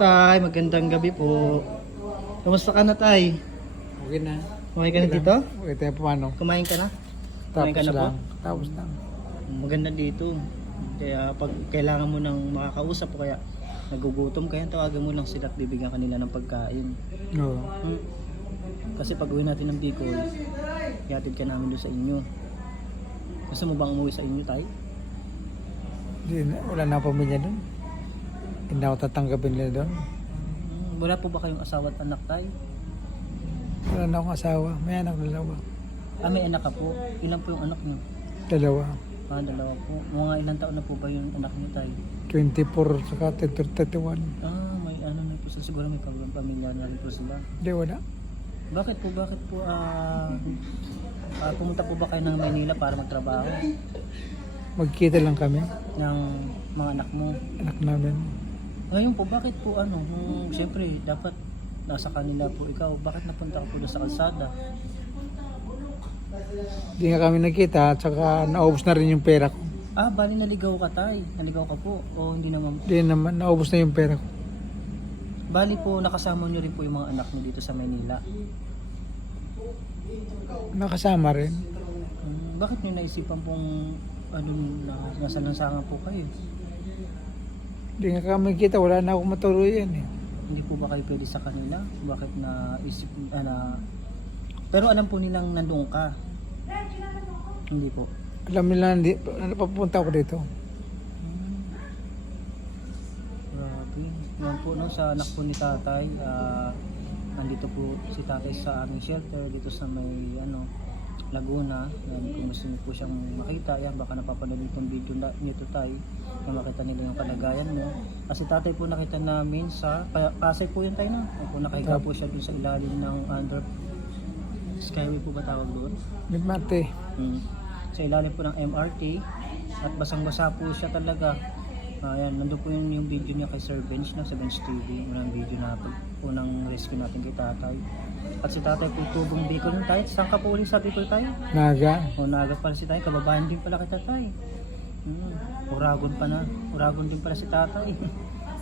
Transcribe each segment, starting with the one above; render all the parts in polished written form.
tay, magandang gabi po. Kamusta ka na tay? Okay na. Okay ka na dito? Okay tayo paano? Kumain ka na? Kumain ka Tapos na po? lang. Tapos lang. Maganda dito. Kaya pag kailangan mo ng makakausap o kaya nagugutom kaya tawagan mo lang sila at bibigyan kanila ng pagkain. Oo. Kasi pag uwi natin ng Bicol, ihatid ka namin doon sa inyo. Gusto mo bang umuwi sa inyo tay? Wala na pamilya doon. Hindi ako tatanggapin nila doon. Wala po ba kayong asawa at anak tay? Wala na akong asawa. May anak dalawa. May anak ka po. Ilan po yung anak niyo? Dalawa. Dalawa po. Mga ilang taon na po ba yung anak niyo tay? 24 saka 31. May ano na po sila. Siguro may pamilya na rin po sila. Hindi, wala. Bakit po pumunta po ba kayo ng Manila para magtrabaho Magkita lang kami. ng mga anak mo? Anak namin. Ngayon po, bakit po siyempre dapat nasa kanila po ikaw, bakit napunta ka po doon sa kalsada? Hindi nga kami nagkita at saka naubos na rin yung pera ko. Bali naligaw ka tay, naligaw ka po o hindi naman? Hindi naman, naubos na yung pera ko. Bali po nakasama nyo rin po yung mga anak nyo dito sa Manila. Nakasama rin. Bakit nyo naisipan pong nasa lansangan po kayo? Hindi nga kami nagkita, wala na akong matuloyan eh. Hindi po ba kayo pwede sa kanila? Bakit pero alam po nilang nandun ka? Hindi po. Alam nila, papunta ako dito. Grabe. Yan po sa anak po ni tatay. Nandito po si tatay sa aming shelter dito sa may Laguna. Yan, kung gusto niyo po siyang makita, yan baka napapanood itong video nito tay na makita nila yung kalagayan mo. Kasi tatay po nakita namin sa Pasay po yun tayo na. Nakahiga po siya dun sa ilalim ng under skyway po ba tawag doon? May mate. Sa ilalim po ng MRT at basang-basa po siya talaga. Ayan, nandun po yung video niya kay Sir Bench sa Bench TV. Unang video na unang rescue natin kay tatay. At si tatay po tubong Bicol nun tayo. Saan ka po ulit sa Bicol tayo? Naga. Naga pala si tayo. Kababayan din pala kay tatay. Uragon pa na. Uragon din pala si tatay.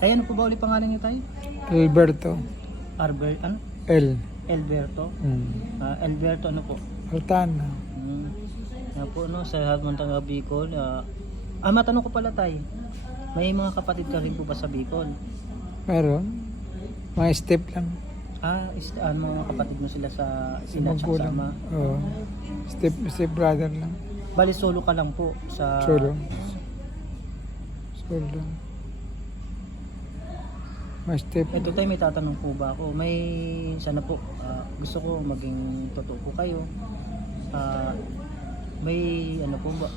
Tayo, ano po ba ulit pangalan niyo tayo? Alberto. Alberto? Alberto ano po? Altana. Yan po sa lahat ng taga Bicol. Matanong ko pala tayo. May mga kapatid ka rin po ba sa Bicol? Meron. Mga step lang. Mga kapatid mo sila sa Magulang. sama? Oo. Step brother lang. Bali solo ka lang po sa... Solo. May step. Ito tayo may tatanong po ba ako. May sana po gusto ko maging totoo po kayo. May po ba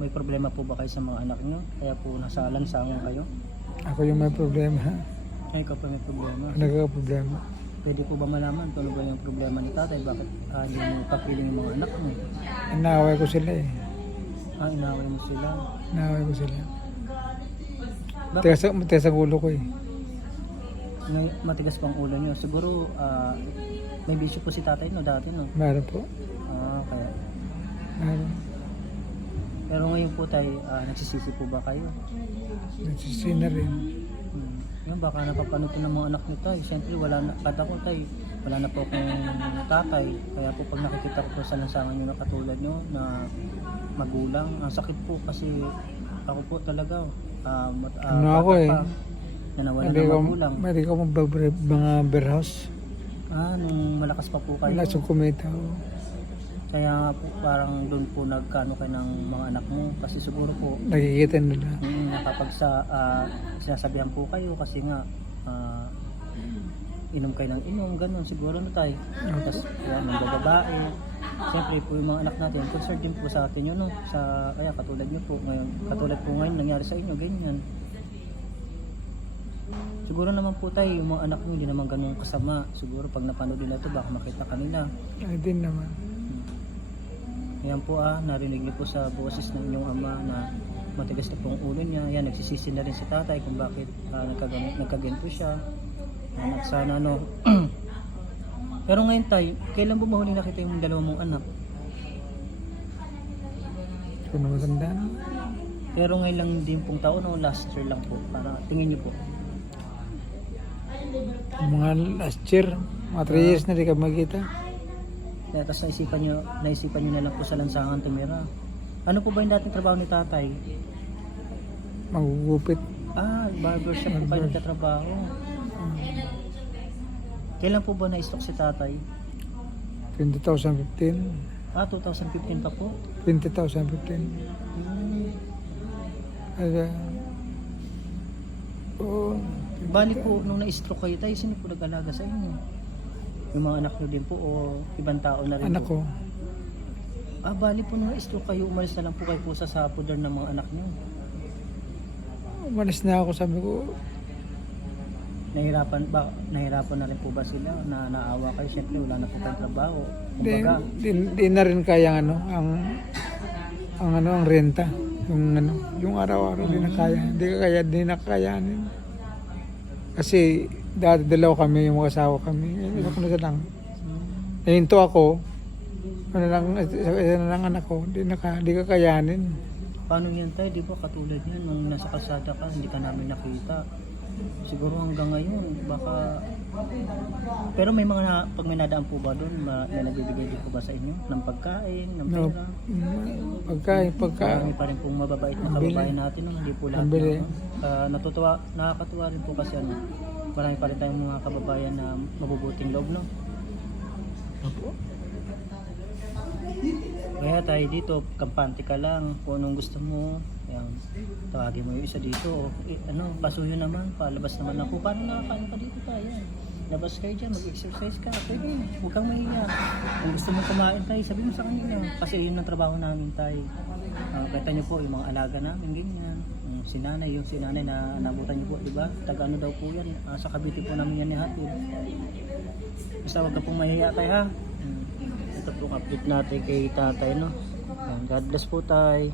may problema po ba kayo sa mga anak niyo? Kaya po nasa lansangan kayo? Ako yung may problema. Ay, ikaw pa may problema. Nagka-problema. Pwede po ba malaman kung ano ba yung problema ni tatay? Bakit hindi mo kapiling yung mga anak mo? Inaaway ko sila eh. Inaway mo sila. Inaaway ko sila. Bakit? Matigas ang ulo ko eh. Matigas pang ulo niyo. Siguro may bisyo po si tatay dati no? Meron po. Kaya. Meron. Pero ngayon po tayo, nagsisisi po ba kayo? Nagsisi na rin. Yan, baka napapanood ng mga anak nito. Siyempre, wala na, kata ko tayo, wala na po akong tatay. Kaya po pag nakikita ko po sa lansangan nyo na katulad nyo na magulang, ang sakit po kasi ako po talaga, ako eh. Na nawala ng magulang. Hindi ko mga beerhouse. Nung malakas pa po kayo. Malakas yung kumita. Kaya po parang doon po nagkano kayo ng mga anak mo kasi siguro po nakikita nila. Kapag sinasabihan po kayo kasi nga inom kayo ng inom, ganun siguro na tayo. Tapos yan, ng babae. Siyempre po yung mga anak natin, concerned din po sa atin yun, no? Kaya katulad nyo po, katulad po ngayon nangyari sa inyo, ganyan. Siguro naman po tayo, yung mga anak nyo hindi naman ganun kasama. Siguro pag napanood nila ito, baka makita kanila. Ay din naman. Ayan po narinig niyo po sa boses ng inyong ama na matigas na pong ulo niya. Yan, nagsisisi na rin si tatay kung bakit nagkaganito siya. Sana Pero ngayon tayo, kailan ba huli nakita yung dalawa mong anak? Kung matanda. Pero ngayon lang din pong taon o last year lang po? Para tingin niyo po. Mga last year, mga 3 years na di ka magkita. Kaya tapos naisipan nyo na lang po sa lansangan tumira. Ano po ba yung dating trabaho ni tatay? Magugupit. Barbershop po kayo nagtatrabaho. Kailan po ba na-stock si tatay? 2015. 2015 pa po. 2015. Hmm. Kaya, oo. Bali po, nung na-stroke kayo tayo, sino po nag-alaga sa inyo? Yung mga anak nyo din po o ibang tao na rin Anak po? ko. Bali po nung na-stroke kayo, umalis na lang po kayo po sa poder ng mga anak nyo. Umalis na ako, sabi ko, Nahirapan na rin po ba sila na naawa kayo? Siyempre wala na po kayong trabaho. di, Kumbaga, di na rin kaya ang renta. Yung araw-araw di na kaya. Di na kakayanin. Kasi dati dalawa kami, yung mga asawa kami. Ako na lang. Nahinto ako. Ano lang anak ko. Di kakayanin. paano yan tayo? Di ba katulad yan, nung nasa kalsada ka, hindi ka namin nakita. Siguro hanggang ngayon, baka... Pero may mga, pag may nadaan po ba doon, may nagbibigay din po ba sa inyo? Ng pagkain, ng No, pera? pagkain. Marami pa rin pong mababait na Pambili. kababayan natin, no? Hindi po lahat. Pambili. Nakakatuwa rin po kasi marami pa rin tayong mga kababayan na mabubuting loob, no? Kaya tayo dito, kampante ka lang, kung anong gusto mo, yan, tawagin mo yung isa dito, pasuyo naman, palabas naman ako, paano nakakaano ka dito tayo? Labas kayo dyan, mag-exercise ka, pwede, huwag kang mahiya. Kung gusto mo kumain tayo, sabi mo sa kanila, kasi yun ang trabaho namin tayo. Kita nyo po, yung mga alaga namin, ganyan. Si nanay na nabutan nyo po, di ba? Taga ano daw po yan, sa Cavite po namin yan ni Hatid. Basta huwag ka pong mahiya tayo ha. Ito pong update natin kay tatay, no? God bless po tayo.